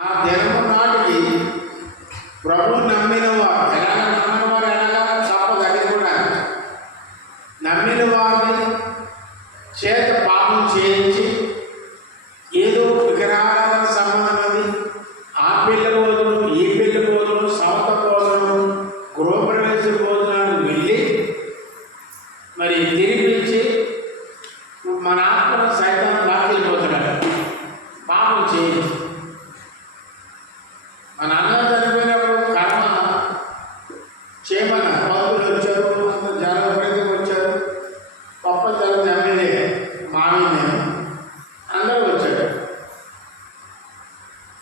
ఆ దినము నాటికి ప్రభు నమ్మిన వారు ఎలాగా చాపదు. అది కూడా నమ్మిన వారిని చేత పాపం చేయించి ఏదో విగ్రహాల సంబంధమది ఆ పిల్ల భోజనం ఈ పిల్ల భోజనం సవత భోజనం గృహప్రవేశ భోజనాలు వెళ్ళి మరి తిరిపించి మన ఆత్మను సైతాన్ని లాక్కెళ్ళిపోతున్నాడు పాపం చేయించి. మన అన్న చనిపోయినప్పుడు కర్మ చేయమన్న పంతులు వచ్చారు, జనప్రతినిధులు వచ్చారు, గొప్ప జనం ఎమ్మెల్యే మావి అందరూ వచ్చాడు.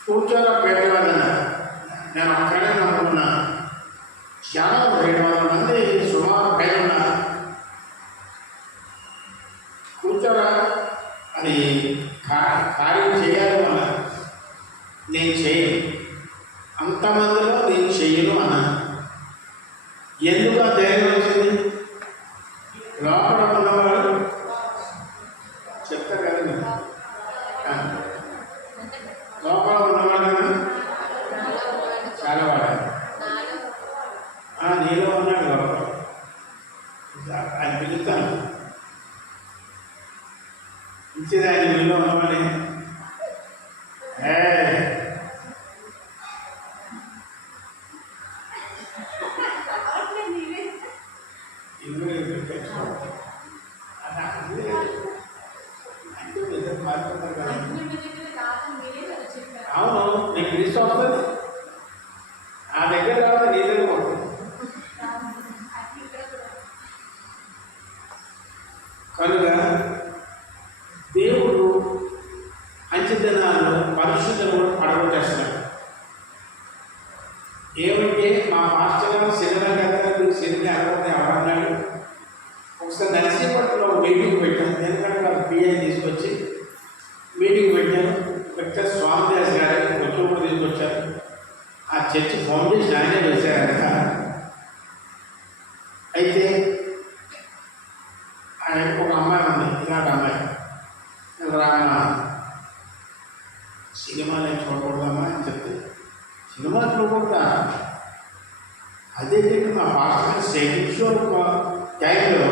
కూర్చొని పెట్టవాలన్నా నేను అక్కడే నమ్ముకున్నా. జనం 200 మంది సుమారు పైన ఉన్నారు. కూర్చోరా అది కార్యం చేయాలి అన్నా. నేను చేయను, అంతమందిలో నేను చెయ్యను అన్నాను. ఎందుకు ఆ ధైర్యం వచ్చింది? లోపల ఉన్నవాడు చెప్తా కదా, లోపల ఉన్నవాడు చాలా వాడాలి. నీలో ఉన్నాడు లోపల, ఆయన పిలుస్తాను ఇచ్చేది ఆయన నీలో ఉన్నవాడే. అవును, నీకు పిలిచి వస్తుంది, ఆ దగ్గర రావాలి, నీ దగ్గర పోతుంది. కనుక దేవుడు అంచెదినాల్లో పరిశుద్ధులు కూడా పడగొట్టేస్తున్నాడు. ఏమంటే మా మాస్టర్ గారు శనిగా ఎవరన్నాడు. ఒకసారి నర్సీపట్నంలో మీటింగ్ పెట్టాను. ఎందుకంటే వాళ్ళు పిఐ తీసుకొచ్చి మీటింగ్ పెట్టాను. డాక్టర్ స్వామిదాస్ గారు వచ్చి తీసుకొచ్చారు. ఆ చర్చ్ ఫౌండేషన్ ఆయనే వేశారంట. అయితే ఆయన ఒక అమ్మాయి ఉంది, ఇలాంటి అమ్మాయి రామా సినిమాలు ఏం చూడకూడదమ్మా అని చెప్తే, సినిమా చూడకూడదా? అదే మా పాస్టర్ సెకండ్ షో టైంలో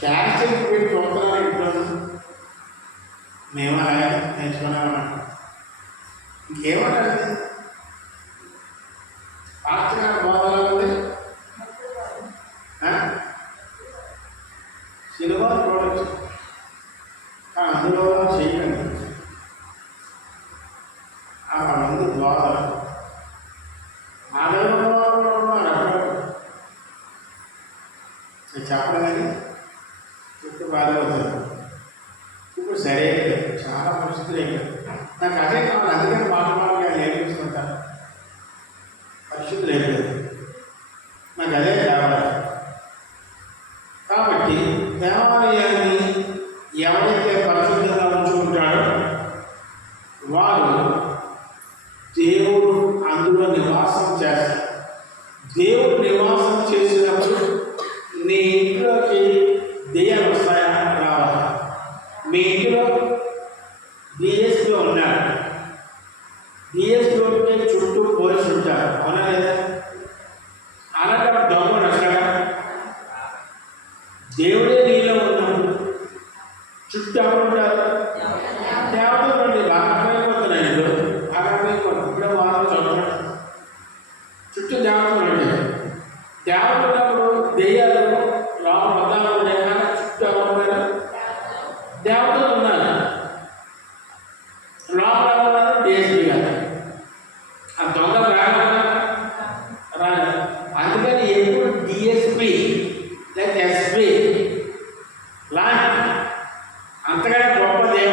క్యాన్సర్ పెట్టి చూస్తున్నాను ఇంట్లో. మేము అలాగే నేర్చుకున్నామా? ఇంకేమన్నా పాస్టర్ గారు బోధలా ఉంది. సినిమా చూడవచ్చు, అందులో చేయకండి. ముందు బోధలు నా దగ్గర ఉన్నాడు. నేను చెప్పడం కానీ చుట్టూ బాధపడతాను. ఇప్పుడు సరే చాలా పరిస్థితులు అయిపోయి నాకు అదే కావాలి. అందుకని మాటగా నేర్పిస్తుంటాను. పరిస్థితులు అయిపోయింది, నాకు అదే కావాలి. కాబట్టి దేవాలయాన్ని ఎవరైతే పరిశుద్ధంగా ఉంచుకుంటాడో వారు దేవుడు అందులో నివాసం చేస్తారు. దేవుడు నివాసం చేసినప్పుడు నీ ఇంట్లోకి దెయ్యాలు వస్తాయా? రావాలి. మీ ఇంట్లో డిఎస్పీ ఉన్నాడు, డిఎస్పీ చుట్టూ పోలీసులు ఉంటారు, అవునా లేదా? అలాగే దొంగలు వస్తాడా? దేవుడే నీలో ఉన్నప్పుడు చుట్టూ ఎవరు ఉంటారు? దేవతలు నుండి బాగపోతున్నాయి. ఇప్పుడే వాళ్ళు చదువుతాడు. చుట్టూ దేవతలు ఉంటాయి. దేవతలు ఉన్నప్పుడు దెయ్యాలు లోపల వద్దాలు ఉన్నాయి కానీ చుట్టూ ఎవరు ఉన్నారు? దేవతలు ఉన్నారు. లోపల ఉన్నారు డిఎస్పీ గారు. ఆ దొంగలు రాగలరా? రాదు. అందుకని ఎప్పుడు డిఎస్పీ లేదా ఎస్పీ లాంటి అంతకంటే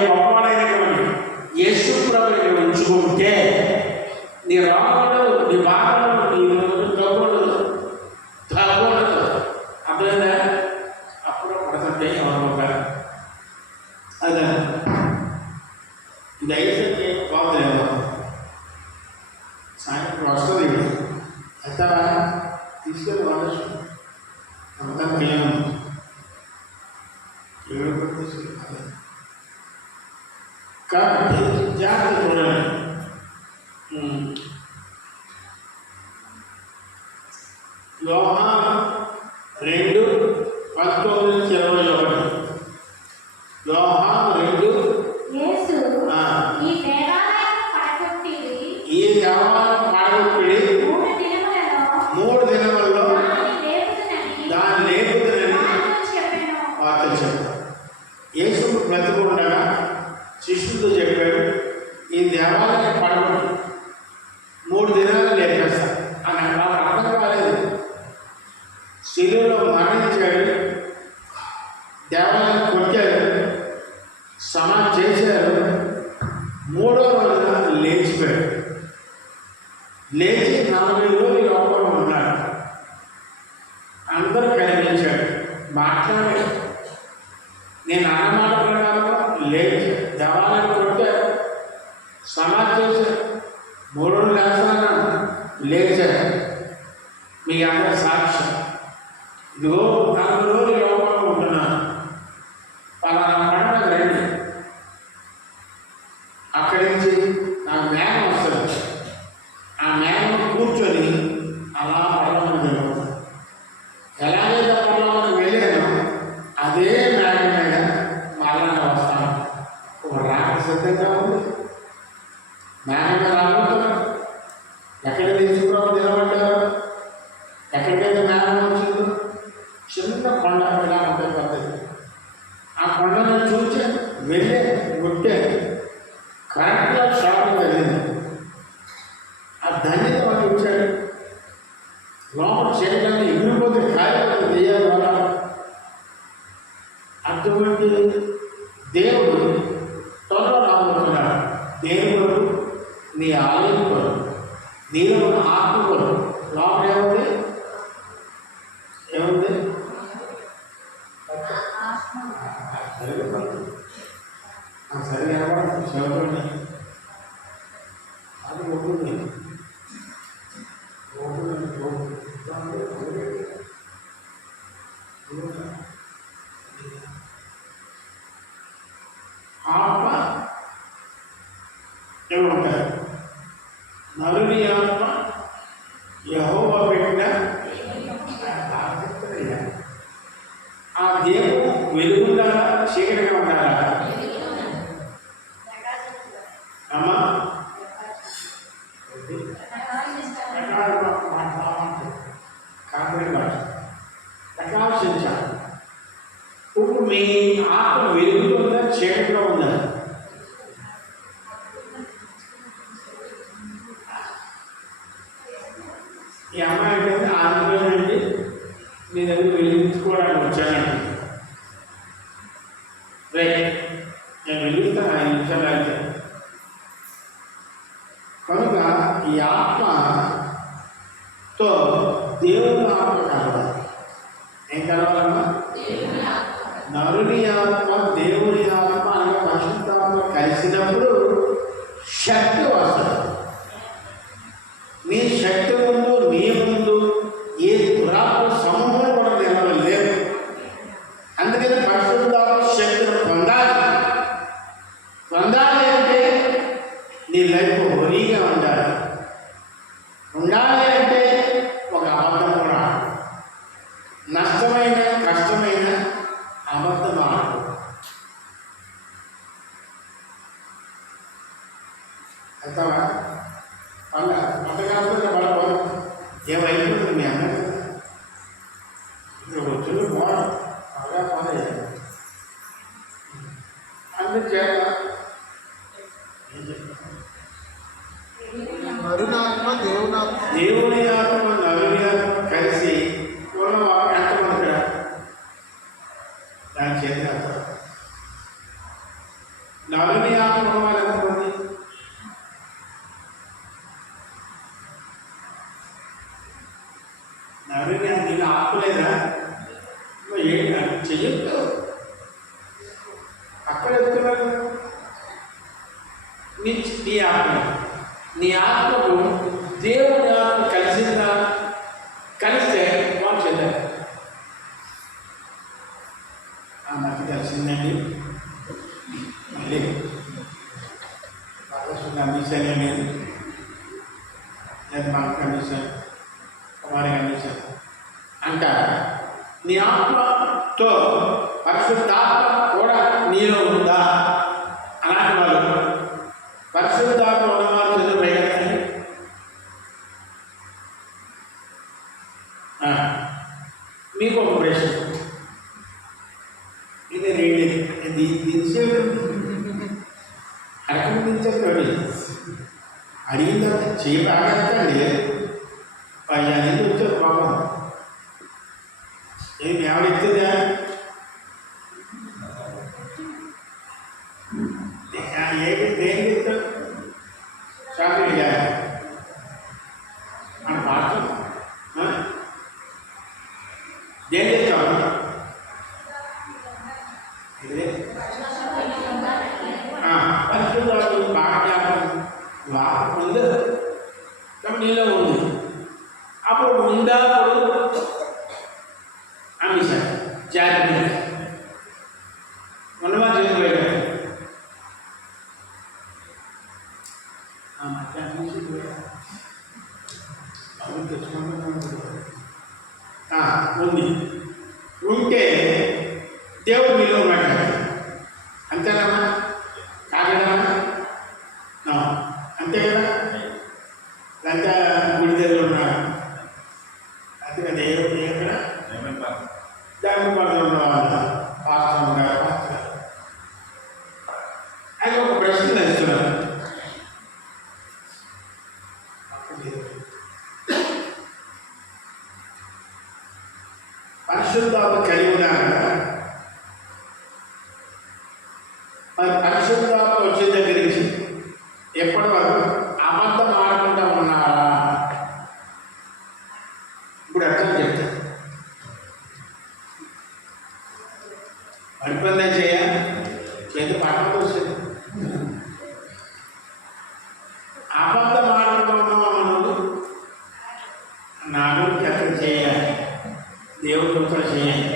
గొప్పవాడైనటువంటి యేసు ప్రభువుని ఉంచుకుంటే నీ రోగంలో, నీ బాధలు, నీ తగ్గుడు అర్థమైందా? అప్పుడు పడుతుంటే ఎవరు ఉంటారు. అదే ఇది అయ్యేసరికి బాగుంది. సాయంత్రం వస్తుంది వెళ్తారా? తీసుకెళ్ళి వాళ్ళు అంతా భయం ఏడు తీసుకెళ్ళి. కాబట్టి జాగ్రత్త చూడండి. యోహాను 2:19-21. యోహాను 2. యేసు ఈ దేవాలయం పడగొట్టిడి 3 దినములలో దాన్ని లేపుదునని వార్త చెప్పాడు. యేసు బ్రతుకుండగా శిష్యులతో చెప్పాడు, ఈ దేవాలయం పడగొట్టి 3 దినాలు లేపేస్తాడు అని నాకు అర్థం కాలేదు. శిలువలో మరణించాడు, దేవాలయం కొట్టారు, సమాధి చేశారు, 3వ రోజున లేచిపోయాడు. లేచి 40 రోజులు లోపల ఉన్నాడు. అందరూ కనిపించాడు, మాట్లాడాడు. నేను అన్నమాట ప్రకారం లేచి దేవాలయం కొట్టారు, సమాధి చేశారు, 3 రోజులు లేస్తాను, లేచారు. మీ అందరి సాక్ష్యం. ఇదిగో 40 రోజులు లోపల ఉంటున్నాను, పలానా పండుగ రండి. అక్కడి నుంచి నా మేఘం వస్తుంది, ఆ మేఘం కూర్చొని అలా పర్వతం వెళ్ళిపోతాను. ఎలాగైతే పర్వతం వెళ్ళానో అదే మేఘం మీద మళ్ళా వస్తాను. ఒక రాక సిద్ధంగా ఉంది, మేఘం మీద రాబోతున్నాను. ఎక్కడ తీసుకురావు నిలబడ్డారు, ఎక్కడికైతే మేఘం వచ్చిందో చిన్న కొండ ఇలా ఉంటుంది పద్ధతి. ఆ కొండను చూసి వెళ్ళే గుట్టే కరెక్ట్గా షాపింగ్ వెళ్ళింది. ఆ ధన్యత వాళ్ళు ఇచ్చాడు. లోపల చేయడానికి ఎగిరిపోతే కార్యక్రమం చేయాలి ద్వారా. అటువంటి దేవుడు త్వరలో రాబోతున్నాడు. దేవుడు నీ ఆలయం కొరకు, నీలో ఉన్న ఆత్మ కొరకు. లోపల ఏముంది? ఏముంది? సరిగా చదవండి. అది ఉంటుంది. ఆత్మ ఏమంటారు? నరుని ఆత్మ యెహోవా పెట్టిన ఆ దేవుడు వెలుగుండాలా, చీకటిగా ఉండాలా? అమ్మా ప్రకాశించాలి. ఇప్పుడు మీ ఆత్మ వెలుగులో ఉందా, చీకటిలో ఉందా? ఈ అమ్మాయి అంటే ఆంధ్రలోనండి మీ దగ్గర వెలిగించుకోవడానికి వచ్చానండి. రైట్, నేను వెలుగుతాను 5 నిమిషాలు అయితే. కనుక ఈ ఆత్మతో దేవుని ఆత్మ కలవాలి. ఏం కలవాలమ్మా? నరుని ఆత్మ దేవుని ఆత్మ అనగా పరిశుద్ధాత్మ కలిసినప్పుడు శక్తి వస్తుంది. నీ శక్తి ముందు, నీ ముందు ఏ దురాత్మ సమూహం కూడా నిలవలేదు. అందుకని పరిశుద్ధాత్మ శక్తిని పొందాలి. పొందాలి అంటే నీ లైఫ్ హోలీగా ఉండాలి. ఉండాలి అంటే ఒక అబద్ధం కూడా నష్టమైన కష్టమైన అబద్ధం ఆడు. అవుతావా? అంతకాకపోతే పడకూడదు. ఏమైపోతుంది మీ అన్న ఇక్కడ వచ్చులు పోవడం బాగా పని. అందుచేత దేవుని ఆత్మ నరుని ఆత్మ కలిసి పూర్ణ ఎంతమంది దాని చేతి నరుని ఆత్మ వాళ్ళు ఎంతమంది? నరుని నేను ఆత్మలేదా? ఏంటి చెయ్యొద్దు. అక్కడ ఎత్తుకున్నారు నీ ఆత్మ. నీ ఆత్మకు దేవుని ఆత్మ కలిసిందా? కలిస్తే వాళ్ళు చేద్దాం. ఆ మధ్య కలిసిందండి. మళ్ళీ బాగా మిస్ అయినా నేను లేదా మన కండిషన్ కుమారి కండిషన్ అంటారు. నీ ఆత్మతో పరిశుద్ధాత్మ కూడా నీలో ఉందా? అలాంటి వాళ్ళు పరిశుద్ధాత్మ ఉన్నవారు చదువు వేయగలండి. మీకు ఒక ప్రశ్న, ఇది దించేది అడగం దించేది అడిగిన తర్వాత చేయి బాగండి 10 నుంచి వచ్చారు పాపం. ఏమి ఎవరిస్తుందా? ఏమి దేని ఇస్తాడు? షాపింగ్ చేయాలి మన పాట దేని చెప్తాము? పరిశుద్ధాలు బాగా జ్ఞాపకం ఉంది కాబట్టి నీలో ఉంది. అప్పుడు ఉందా? అప్పుడు అమిషా జాతి ఉన్నవా చేసుకోలేదు. ఉంది. ఉంటే దేవుడు మీలో మాట్లాడారు. అంతేనమ్మా? కాగడమ్మా? అంతే కదా? అంతా గుడి దగ్గర ఉన్నారు. అంతే కదా? ఎక్కడ దాని పనులు ఉన్నవాళ్ళు పాస్టర్ గారు పాస్టర్ ఆయన ఒక ప్రశ్న ఇస్తున్నారు. పరిశుద్ధాత్మ కలిగి ఉన్నారు కదా, మరి పరిశుద్ధాత్మ వచ్చే దగ్గర నుంచి ఎప్పటి వరకు అబద్ధం ఆడుకుంటా ఉన్నారా? ఇప్పుడు అర్థం చెప్తాను. పడిపోయిందా చేయాలి చేతి పట్టణం వచ్చింది. అబద్ధం ఆడుకుంటా ఉన్నాము నాడు ఎక్కడ చేయాలి? దేవుడు కూడా చేయాలి.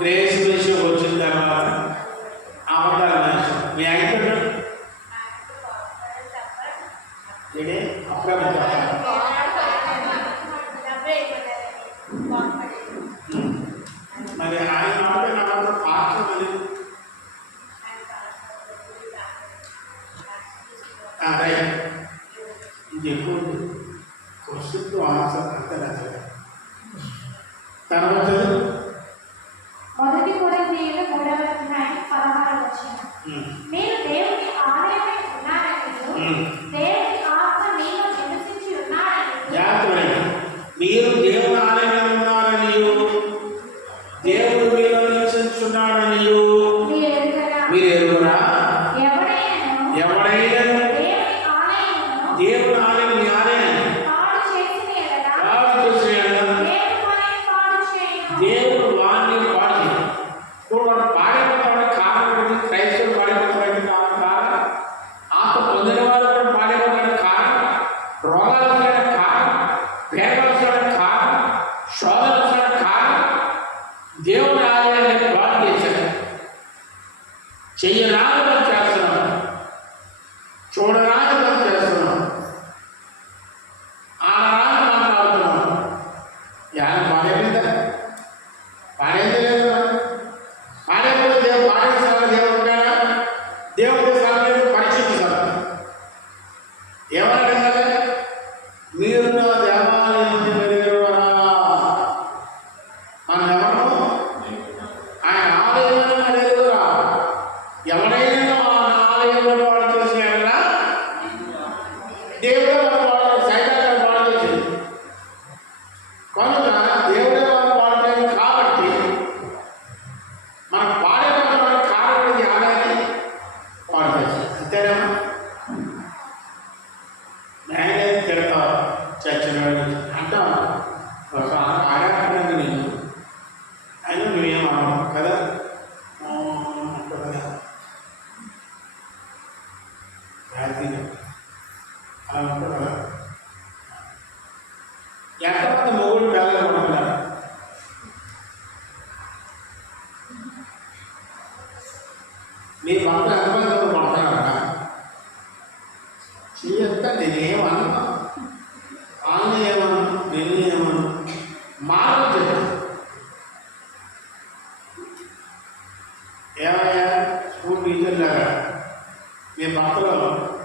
గ్రేస్ విషయం వచ్చిన తర్వాత అబద్ధాలు మీ అయిపోయాడు అప్పుడు మరి ఆయన నమ్మకం పాత్ర రైట్. ఇది ఎక్కువ క్వశ్చన్ ఆన్సర్ అంతే నచ్చలేదు. తర్వాత మొదటి కొరింథీయుల 3:16 మీరు దేవుని ఆలయమై ఉన్నారని, దేవుని ఆత్మ మీలో నివసించి ఉన్నారని. మీరు దేవుని ఆలయమై ఉన్నారని, దేవుడు మీలో నివసించున్నాడని మీరు ఎరుగురా? ఎవడైనా దేవుని ఆలయం మీ ఆలయాన్ని పాడు చేసిన దేవుడు వాడిని పాడు చేయాలి. ఇప్పుడు వాడు పాడైపోతాడు కారణం క్రైస్తవులు పాడైపోతాడు కారణం, ఆత్మ పొందిన వారు కూడా పాడైపోతాడు కారణం, రోగాలు వచ్చాడు కారణం, పేదలు వచ్చాడు కారణం, శోధన వచ్చాడు కారణం దేవుని ఆలయాన్ని పాడు చేశాడు. చెయ్యరాని పని చేస్తున్నాం, చూడరాని పని చేస్తున్నాం, ఆడరాని మాట్లాడుతున్నాం. యాన పాడైపోయిందా? పాడైంది లేదు. పాడైపోతే దేవుడు పాడేసారా? దేవుడు ఉంటాడా? దేవుడి సమయంలో పరీక్షించాలి. ఏమన్నా మీరు నా దేవాలయం మన ఎవరు? ఆయన ఆలయంలో ఎదురురా. ఎవరైనా ఆలయంలో పాడు చేసినా దేవుడే వాళ్ళు సైతాన్ని పాడు చేసింది కనుక దేవుడే వాళ్ళు పాడు చేసింది. కాబట్టి మనం పాడేటువంటి కారణం ఆలయాన్ని పాడు చెప్తా, నేనేమన్నా ఆయన ఏమన్నా నేను ఏమన్నా మాటలు చెప్పాను. ఏమయ్యా స్కూల్ టీచర్ లాగా మీ భక్తులు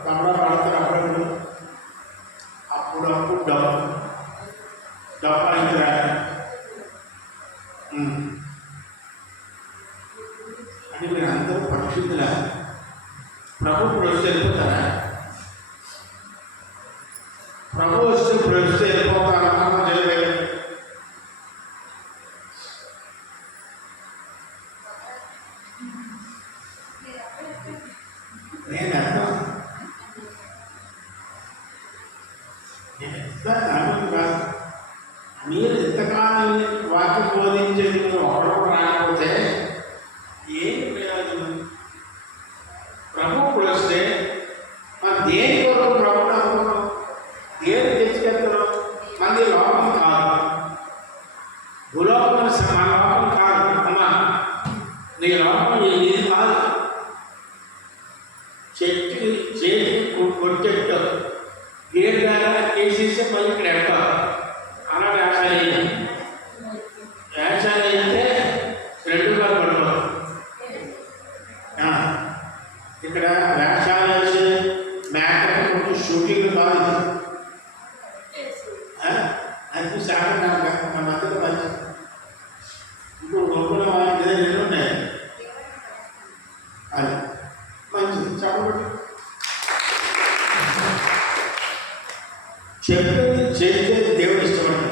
కమరా పడతారు అప్పుడప్పుడు డబ్బా ఇంటిరా అంటే మీరు అందరూ పరిశుద్ధులా? ప్రభు ప్రవేశ వెళ్ళిపోతారా? ప్రభు వస్తే ప్రవేశ వెళ్ళిపోతారా? నేను అర్థం కాదు. మీరు ఎంతకాలం వాక్యం బోధించేది మీరు ఒకరు రాకపోతే ఏం ప్రయోజనం? ప్రభు వస్తే మనం దేని కొరకు ప్రభుత్వం అనుకున్నాం, దేని తెచ్చుకెళ్తున్నాం? మనది లోకం కాదు, భూలోకం మన లోకం కాదు. అమ్మా నీ లోకం ఇది కాదు. చెట్టు చేతి కొట్టెట్టు గేట్ ద్వారా వేసేస్తే మళ్ళీ ఇక్కడ ఎడతారు. అలా వ్యాసాలు అయితే 2 పడుకోవాలి. ఇక్కడ వేషాలు వేసి మేకప్ షూటింగ్ కాదు. అది శాతం మన మధ్యలో మంచి ఇప్పుడు గొప్పల వాళ్ళ 2 ఉన్నాయి. అది మంచిది చెప్పబట్టి చెప్పింది చేస్తే దేవుడు ఇష్టపడతాడు.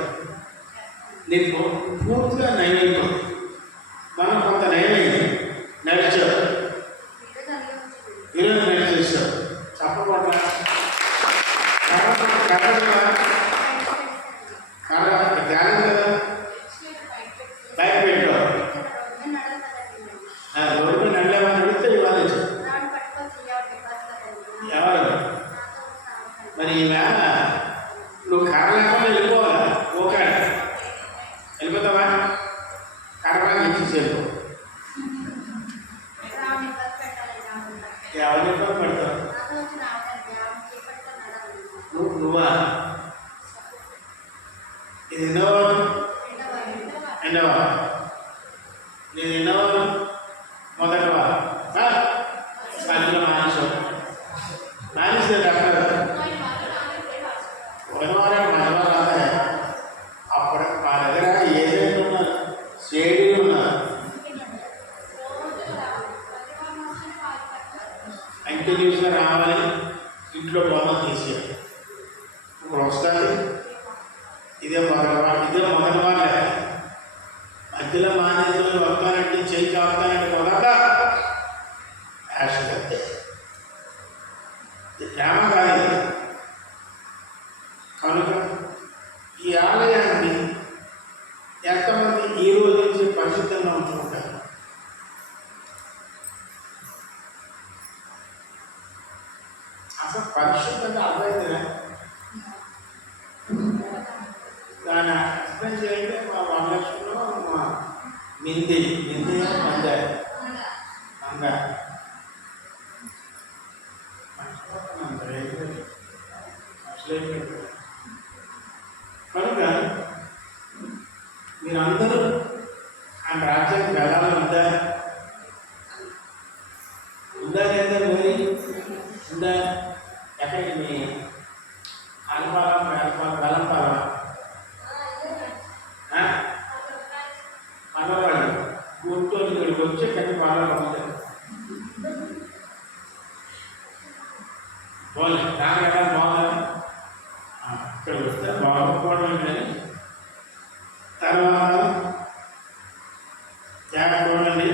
నీకు పూర్తిగా నైవేద్యం. మనం కొంత నైవేద్యం నడిచారు, ఈరోజు నడిచేసారు. చెప్పకుండా ధ్యానం కదా బయట పెట్టారు. రోడ్డు నడలేమని అడిగితే ఇవాళ ఎవరు మరి ఈవేళ నువ్వు కర్ర లేకుండా వెళ్ళిపోవాలి. ఓకే వెళ్ళిపోతావా? కర్ర ఇచ్చేసేపు ఎవరిని ఇబ్బంది పెడతావు? నువ్వా? ఇది ఎన్నోవా? నేను ఎన్నోవా? మొదటివా? అందులో మానేసే డాక్టర్ అప్పుడు మా దగ్గర ఏదైనా ఉన్నారు, షేడీలు ఉన్నారు. కంటిన్యూస్గా రావాలి, ఇంట్లో బొమ్మ తీసేయాలి. ఇప్పుడు వస్తుంది. ఇదే మొదటి వాళ్ళే మధ్యలో మానేసులు వస్తానంటే చేయి కాస్తానంటే మొదట యాక్సిడెంట్ ప్రేమ కాదు. కనుక ఈ ఆలయాన్ని ఎంతమంది ఈ రోజు నుంచి పరిశుద్ధంగా ఉంచుకుంటారు? అసలు పరిశుద్ధంగా అర్థమైందిరా? దాన్ని ఎక్స్ప్లెయిన్ చేయండి. మా వరలక్ష్మిలో మా మింది అందా కనుక మీరందరూ ఆయన రాజ్యానికి వెళ్ళాలని ఉందా లేదా? మరి ఉందా? ఎక్కడికి? మీ బలంపాలం అన్నవాళ్ళు గుంటూరు ఇక్కడికి వచ్చి ఎక్కడికి పాలన పొందారు. బాగుంది దాని ఎలా బాగుందని ఇక్కడ వస్తే బాగుపోవడం కానీ తర్వాత చూడండి.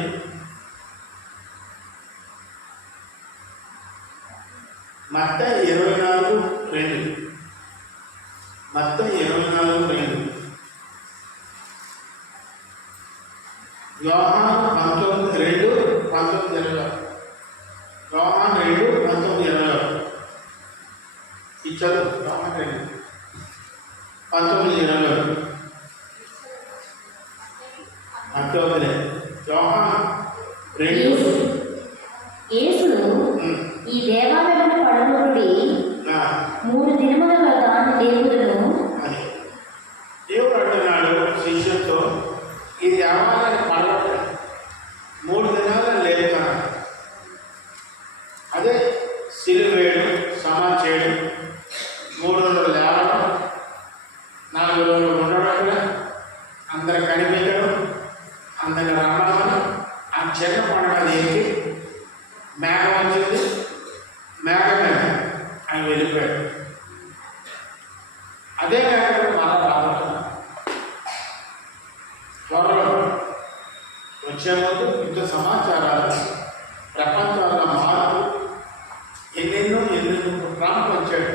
మత్తయి 24:2 మత్తయి 24:2 యోహాను 19:20 యోహాను 2:19 ఇచ్చారు. యోహాను 2:19 యోహాను 2. యేసును ఈ దేవాలయమును పడగొట్టి ఆ, 3 దినముల దాని లేపుదును. అది దేవుడు అంటున్నాడు శిష్యులతో, ఈ దేవాలయాన్ని పడగొట్టాలి, 3 దినాలు లేపుతాను. అదే సిలువ వేయడం, సమాధి చేయడం, 3 రోజులు లేవడం, 4 రోజులు ఉండడం, అందరు కనిపించడం, అందరిని రమ్మని ఆ చిన్న పండుగ ఏంటి, మేఘం వచ్చింది, మేఘమే ఆయన వెళ్ళిపోయాడు. అదే మేఘం మళ్ళా రాబోతున్నాం త్వరలో. వచ్చే ముందు ఇంత సమాచారాలు, ప్రపంచంలో మార్పు, ఎన్నెన్నో ట్రంప్ వచ్చాడు,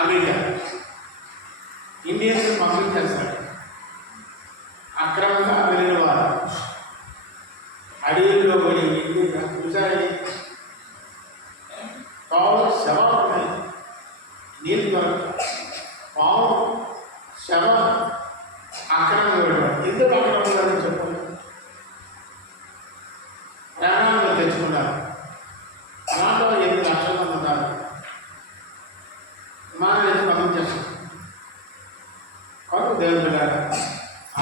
అమెరికా ఇండియన్స్ పంపించేస్తాడు. అక్రమంగా వెళ్ళిన వారు అడవిలో పోయి చూసారని పావు శవం ఉన్నాయి, నీళ్ళు దొరక పావు శవం అక్రమంగా వెళ్ళారు. ఎందుకు అక్రమంగా చెప్పండి, ప్రాణాలను తెచ్చుకున్నారు. అలాంటి 8 లక్షల మంది ఉన్నారు. విమానాలు ఎత్తి పంపించేస్తారు. కొరకు దేవుడు పిల్లారు.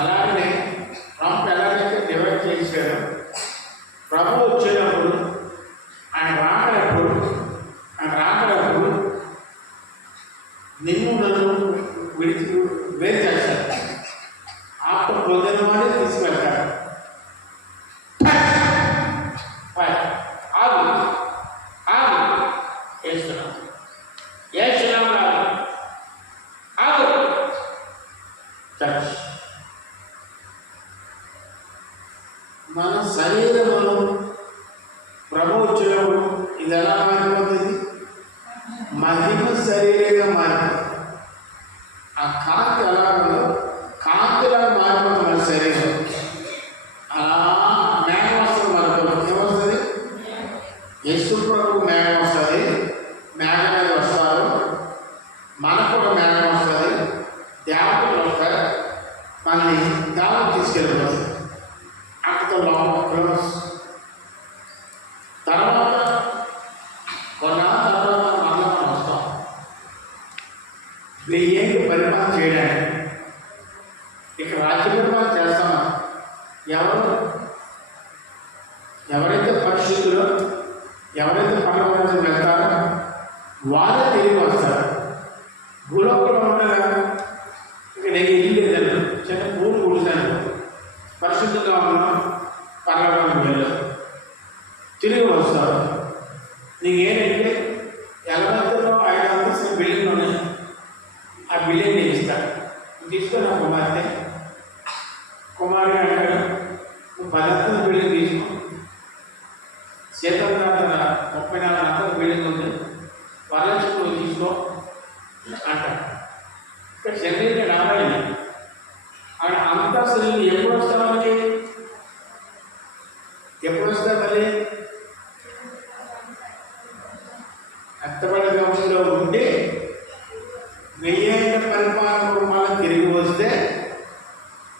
అలాగే ట్రంప్ ఎలాగైతే డివైడ్ చేశాడో, ప్రభు వచ్చేటప్పుడు ఆయన రాకడప్పుడు నిన్ను నన్ను విడిచి వేరు చేస్తాడు. ఆఫ్టర్ పొద్దున వాడే తీసుకెళ్తాడు. ఆగు ఆగు వేస్తున్నాం, వేస్తున్నాం కాదు, ఆగు. చర్చ్ మన శరీరమును ప్రభు వచ్చినప్పుడు ఇది ఎలా మారిపోతుంది, మహిమ శరీరంగా మారిపోతుంది. ఆ కాంతి ఎలా ఉందో కాంతిలాగా మారిపోతుంది మన శరీరం. అలా మేఘం వస్తుంది, మనకు ఏమొస్తుంది, యేసు ప్రభు మేఘం వస్తుంది, మేఘం మీద వస్తారు, మనకు కూడా మేఘం వస్తుంది, దేవతలు వస్తారు, మనల్ని దానికి తీసుకెళ్ళిపోతుంది. అక్కడితో క్లోజ్. తర్వాత కొన్నాళ్ళ తర్వాత మళ్ళీ మనం వస్తాం 1000 ఏళ్ళు పరిపాలన చేయడానికి. ఇక రాజ్య పరిపాలన చేస్తామా? ఎవరైతే పరిశుద్ధులో, ఎవరైతే పరలోకానికి వెళ్తారో వాళ్ళే తిరిగి వస్తారు. భూలోకంలో ఉండగా ఇక నేను ఇల్లు లేదను, చిన్న పూలు కుడుతాను, పరిశుద్ధంగా ఉన్నాం, పరలోకానికి వెళ్ళాం, తిరిగి వస్తారు. నీకేంటంటే ఎలవంతులో 5 అంతస్తుల బిల్డింగ్ ఉన్నాయి, ఆ బిల్డింగ్ నేను ఇస్తాను, తీసుకొని నా కుమారుడు అంటాడు, నువ్వు 10 అంతస్తుల బిల్డింగ్ తీసుకో, శీతం తన 34 అంతస్తుల బిల్డింగ్ ఉంది, వరలక్ష్మి తీసుకో అంటాడు. ఇక్కడ శరీరం రావాలి. అక్కడ అంతస్తులు ఎప్పుడు వస్తామని, ఎప్పుడు వస్తా మళ్ళీ అత్తపడి గమనంలో ఉండి 1000 ఏళ్ళ పరిపాలన మళ్ళీ తిరిగి వస్తే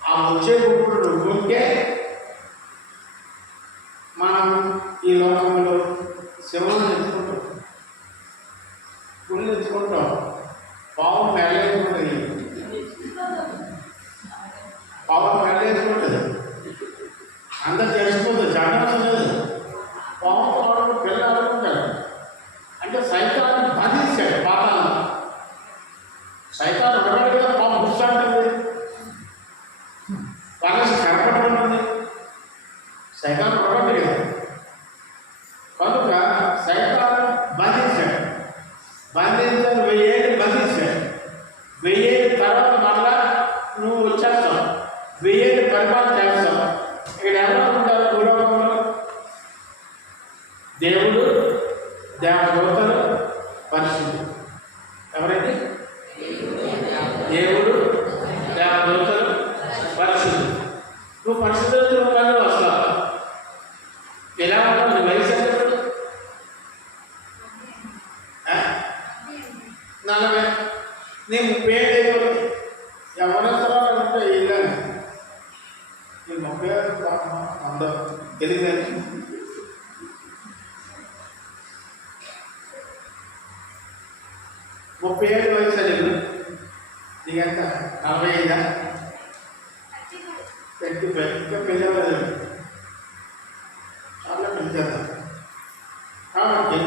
ఆ వచ్చే గుప్పుడు నువ్వు ఉంటే మనం ఈ లోకంలో శివుని ఎత్తుకుంటాం, గుళ్ళు ఎత్తుకుంటాం, పావు మెల్లేసుకుంటుంది, పావు మెల్లేసుకుంటుంది, అందరు తెలిసిపోతుంది, జగన్ లేదు. పావు పిల్లలు అనుకుంటారు. అంటే సైతాన్ని బంధించాడు పాతాలను. సైతాన్ని ఉండబడి కదా పాపం పుష్టాంటుంది, వాళ్ళకి కనపడి ఉంటుంది, సైతాన్ని ఉండబడి కదా. కనుక సైతాన్ని బంధించాడు. 1000 ఏళ్ళు బంధించాడు. 1000 ఏళ్ళ తర్వాత మళ్ళా నువ్వు వచ్చేస్తావు, 1000 ఏళ్ళు పరిపాలన చేస్తావు. ఇక్కడ ఎవరు ఉంటారు భూలోకంలో? దేవుడు, దేవదూతలు, పరిశుద్ధులు. ఎవరైతే దేవుడు, దేవదూతలు, పరిశుద్ధులు. నువ్వు పరిశుద్ధులతో పనులు వస్తావు. ఎలా ఉంటావు? నీ వయసు ఎంత? 40. నీ 30 ఏళ్ళు అయిపోతుంది. ఎవరెంతలో ఉంటే ఇల్లని నీ 30 అందరూ తెలియదని 30 ఏళ్ళ వయసు లేదు నీకెంత 45 35 ఇంకా పెళ్ళవలేదు చాలా పెంచేద్దాం. కాబట్టి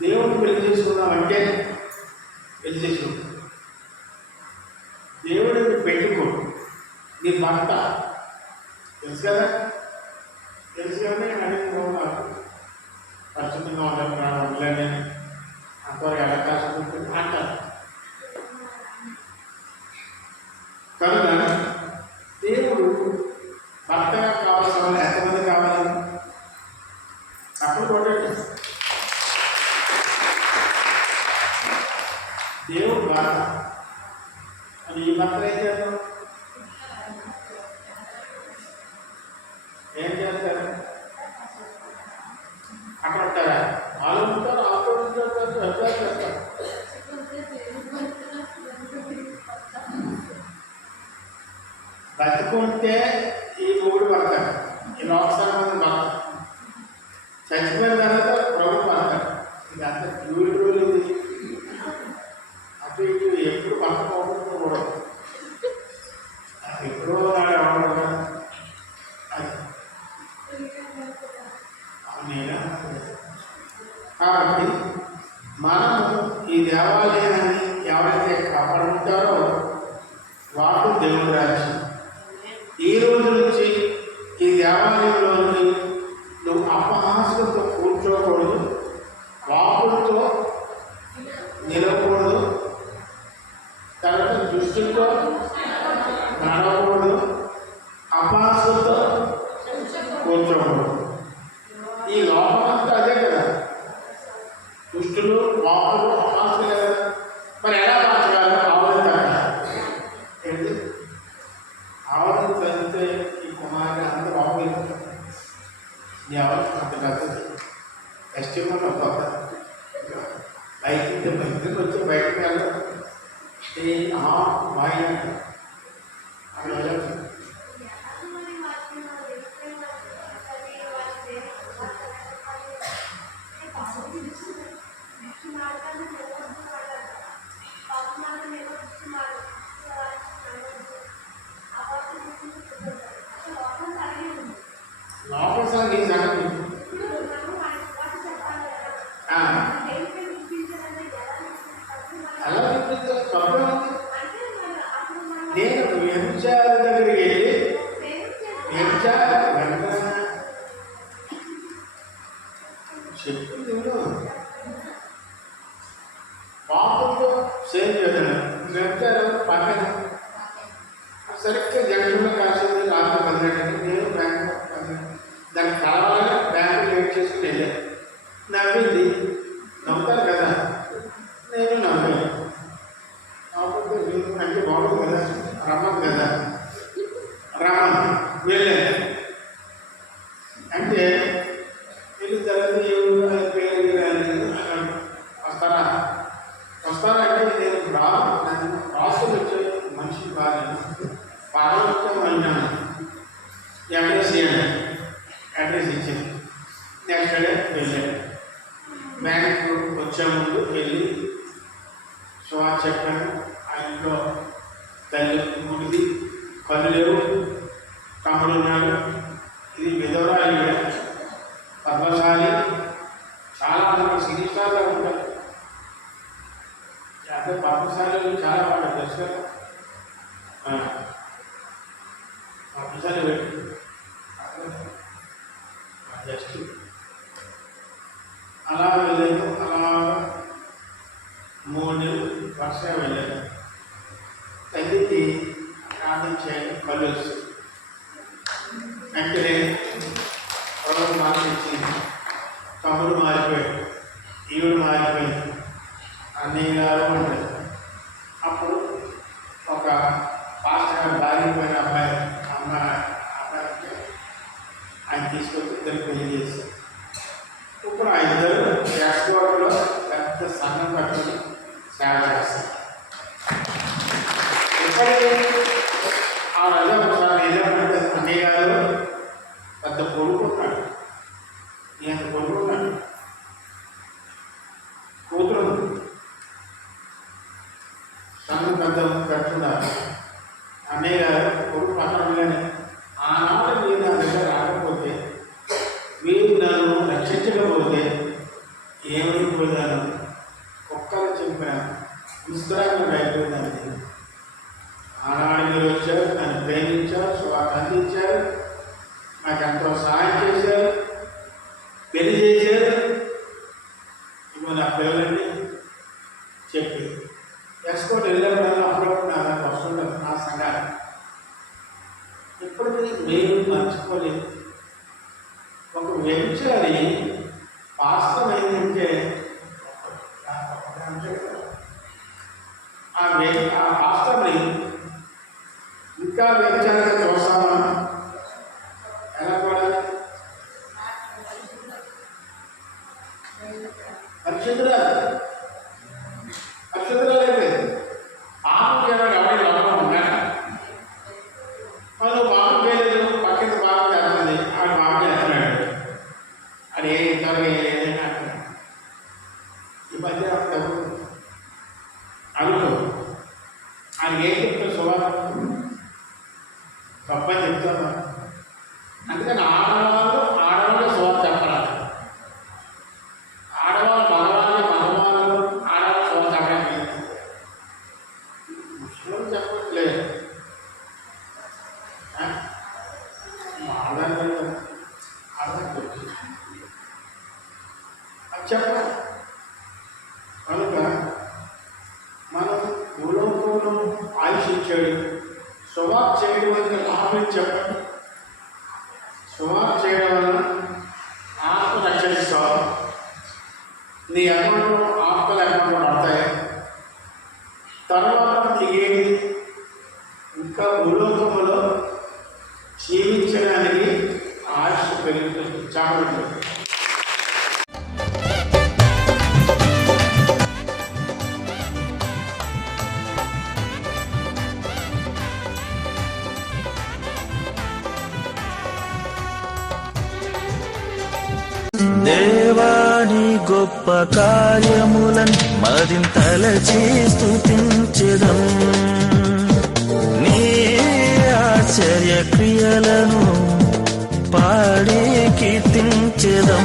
దేవుడిని పెళ్లి చేసుకుందామంటే పెళ్లి చేసుకుంటాం. దేవుడిని పెట్టుకో. నీ భర్త తెలుసు కదా, తెలుసు కదా. నేను అడిగిన పరిశుద్ధంగా ఉండాలని అంతవరకు ఎలా కాసుకుంటుంది అంటారు. కనుక దేవుడు భర్తగా కావాల్సిన వాళ్ళు ఎంతమంది కావాలి? అప్పుడు కొట్టండి. దేవుడు భర్త అని ఈ భర్త ఏం చేస్తారు? ఏం చేస్తారు? అక్కడ ఉంటారా? వాళ్ళు ఉంటారు, చేస్తారు. బతుకుంటే ఈ మూడు పడతాడు, ఈ లోకసారం పడతాడు. చచ్చిపోయిన తర్వాత ప్రభు పడతాడు. ఇది అంత ఫ్లూయిడ్ రూల్ ఇది. అటు ఇటు ఎప్పుడు పట్టుకోకుండా కూడా ఎప్పుడో నాడు అవ్వడం కదా అది నేనా. కాబట్టి మనము ఈ దేవాలయాన్ని ఎవరైతే కాపాడుకుంటారో వాడు దేవుని రాజ్యం. ఈ రోజు నుంచి ఈ దేవాలయంలోని నువ్వు అపహాస్యంతో కూర్చోకూడదు, వాపులతో నిలవకూడదు, తర్వాత దృష్టితో నడవకూడదు, అపహాస్యంతో కూర్చోకూడదు. ఈ లోపలంతా అదే కదా, దుష్టులు, వాపులు, అపహాస్యులు కదా. మరి ఎలా మార్చగలరు? ఆవులు తగ్గాలి. ఏంటి ఆవులు చదివితే ఈ కుమారుని అందరూ బాగుంటుంది. నీ ఆవులు అంత కలుగుతుంది. కష్టంగా గొప్ప బయటికి బయటకు వచ్చి బయటకు వెళ్ళదు. ఈ మాయ అక్కడ వెళ్ళచ్చు. లోపల నీ సంగతి అలా తప్పే ఉంది. నేను వ్యభిచార దగ్గరికి వెళ్ళి వ్యభిచార చెప్పింది పాపంతో సేమ్ చేశాను. వ్యభిచారం పక్కన సరిగ్గా జంక్షన్లో కాల్సింది రాత్రి 12 నేను బ్యాంకు దానికి కలవాలని బ్యాంకు వెయిట్ చేసుకుని వెళ్ళాను. నవ్వింది. నవ్వుతారు కదా, నేను నవ్వాను. కాకపోతే నేను అంటే బాగుంది కదా, రమ్మను కదా, రమ్మను వెళ్ళాను. అంటే వెళ్ళిన తర్వాత ఏమి పేరు వస్తారా వస్తారా అంటే నేను నన్ను రాసులు వచ్చే మనిషి కాదు, పార్వత్యం అయినాను. అడ్రస్ ఇవ్వండి, అడ్రస్ ఇచ్చాను. నెక్స్ట్ డే వెళ్ళాను. బ్యాంకు వచ్చే ముందు వెళ్ళి సువార్త చెప్పాను. ఆ ఇంట్లో తల్లి గుడిది, కళ్ళు లేవు, తమ్ముడు ఉన్నాడు. ఇది విధవరాలు, పద్మశాలి. చాలా మంది సినీ స్టార్లో ఉంటారు. అంటే పద్మశాలి చాలా బాగా తెలుసు కదా. పద్మశాలి పెట్టి జస్ట్ అలా వెళ్ళాను. అలా 3 నెలలు వర్షగా వెళ్ళాను. తల్లికి ప్రార్థించాను, కళ్ళు వస్తుంది. వెంటనే పొలం మార్చింది. తమ్ముడు మారిపోయాడు, ఈవిడు మారిపోయింది, అన్నయ్య గారు ఉంటుంది. అప్పుడు ఒక పాస్టర్ దారిపోయిన అబ్బాయికి ఆయన తీసుకొచ్చి ఇద్దరు పెళ్లి చేశారు. ఇప్పుడు ఆ ఇద్దరు యాక్స్కోట్లో పెద్ద సంఘం పట్టుకుని సేవ చేస్తారు. ఎప్పటికీ ఆ రోజు ఒకసారి ఏదేమంటే అన్నయ్య గారు పెద్ద కొడుకున్నాడు, నేను కొడుకున్నాడు, కూతురు. అయిపోయాను, ఒక్కరు చెప్పాను, విశ్రాంతి అయిపోయిందండి. ఆనాడు మీరు వచ్చారు, నన్ను ప్రేమించారు, స్వార్థ అందించారు, నాకు ఎంతో సహాయం చేశారు, పెళ్లి చేశారు. ఇప్పుడు నా పిల్లలండి చెప్పి ఎక్స్పోర్ట్ వెళ్ళారు వల్ల అప్పుడప్పుడు నా దానికి వస్తుంటారు నా సంఘాన్ని. ఇప్పటికీ మీరు మర్చిపోలేదు. ఒక వ్యభిచారి వాస్తవమైందంటే ఆ వాస్తవని ఇంకా వ్యభిచారంగా చూస్తామా? ఎలా కూడా పరిశుద్ధురాలైతే పాపం చేయడం ఎవరి లోపం ఉన్నాడు. మనం పాపం చేయలేదు, పక్కన పాపం చేస్తుంది, ఆడు పాపం చేస్తున్నాడు, అది ఇంతవరకు ఏదైనా అంటున్నాడు. ఈ మధ్య అనుకో ఆయన ఏం చెప్తారు సువార్త తప్పని చెప్తాను. అందుకని ఆడవాళ్ళు సువార్త చెప్పాలి. ఆడవాళ్ళు మగవాళ్ళు ఆడవాళ్ళు సువార్త చెప్పడానికి ముస్లిం చెప్పట్లేదు. అది చెప్పాలి. కనుక మనం భూలోకంలో ఆయుష్ ఇచ్చాడు. సువార్త చేయడం వల్ల లాభం చెప్పండి. సువార్త చేయడం వల్ల ఆత్మ రక్షిస్తావు. నీ అకౌంట్లో ఆత్మల అకౌంట్లో పడతాయి. తర్వాత నీకేంటి? ఇంకా భూలోకంలో జీవించడానికి ఆయుష్ పెరుగుతుంది, చాపడుతుంది. దేవాని గొప్ప కార్యములన్ మరింతలచి స్తుతించెదం. నీ ఆశ్చర్య క్రియలను పాడి కీర్తించెదం.